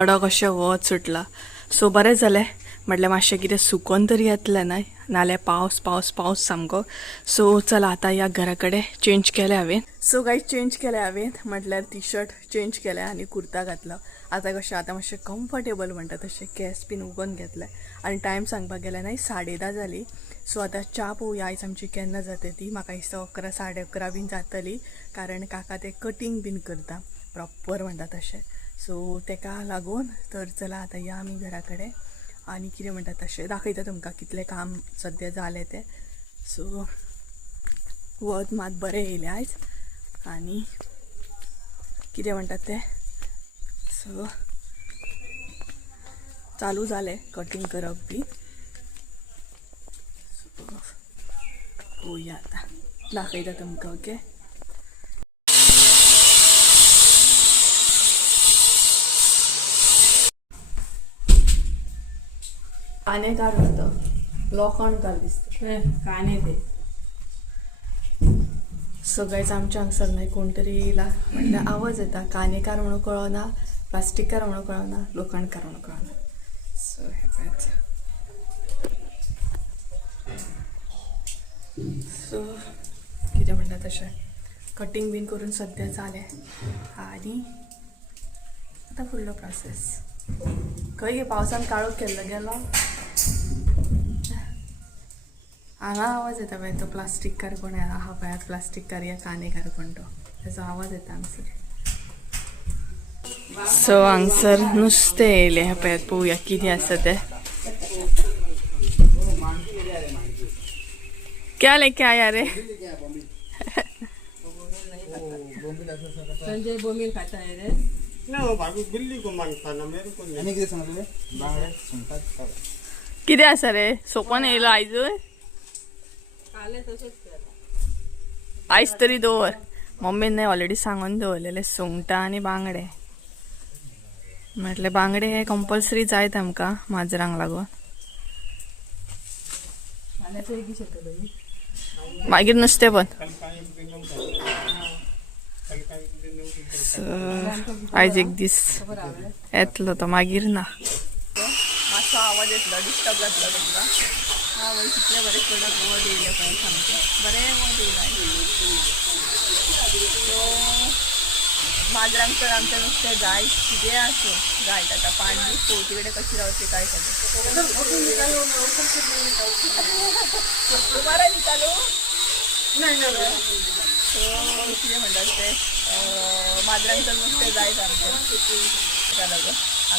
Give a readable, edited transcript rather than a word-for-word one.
कडक अशें वत सुटला. सो बरें जालें, म्हटल्यार मातशें कितें सुकोन तरी येतलें न्हय, नाल्यार पावस पावस पावस सामको. सो चला आता या घरा कडेन चेंज केलें हांवें. सो गायज चेंज केलें हांवें, म्हटल्यार टी शर्ट चेंज केलें आनी कुर्ता घातलो. आतां कशें आतां मातशें कम्फर्टेबल म्हणटा तशें केस बीन उगोन घेतले. आनी टायम सांगपाक गेल्यार न्हय 10:30 जाली. सो आतां च्या पळोवया आयज आमची केन्ना जाता ती. म्हाका दिसता 11 11:30 बीन जातली, कारण काका ते कटींग बीन करता प्रॉपर म्हणटा तशें. सो तेका लागून तर चला आतां या आमी घरा कडेन आनी कितें म्हणटा तशें दाखयता तुमकां कितलें काम सद्या जालें तें. सो वत मात बरें येयलें आयज आनी कितें म्हणटात तें. सो चालू जालें कटींग करप बी. सो पळोवया आतां, दाखयता तुमकां. ओके, काने कार होतं, लोखंड घाल दिसतं काने ते. सगळेच आमच्या हांगसर न्हय कोण तरी येयला म्हटल्यार आवाज येता. कानेकार म्हणून कळना, प्लास्टिककार म्हणून कळना, लोखंडकार म्हणून कळना. सो हे पळयात. सो कितें म्हणटा तशें कटींग बीन करून सद्या जालें आनी आतां फुडलो प्रोसेस. खंय गे पावसान काळोख केल्लो गेलो. हांगा आवाज येता पळय, तो प्लास्टिककार कोण आहा पळयात, प्लास्टिककार या कानेकार कोण तो, तेजो आवाज येता हांगसर. सो हांगसर नुस्तें येयलें हें पळयात, पळोवया कितें आसा तें. क्या लेके आया रे? संजय बोंबील खाता है रे. कितें आसा रे? सोपोन येयलो आयज. आयज तरी दवर. मम्मीन ऑलरेडी सांगून दवरलेले सुंगटां आनी बांगडे. म्हटले बांगडे हे कंपल्सरी जायत आमकां माजरांक लागून. मागीर नुस्तें पण. आयज एक दीस येतलो तो, मागीर ना. मातसो आवाज येतलो, डिस्टर्ब जातलो तुमकां. आवय कितले बरें कडक वत येयलें पळय, सामकें बरें वत येयलां. सो माजरांक तर आमचें नुस्तें जाय, कितें आसूं जायत. आतां 5 दीस चवथी कडेन कशी रावची काय खबर. बरें निकालू. सो कितें म्हणटात तें, माजरांक तर नुस्तें जायत आमचें, ताका लागून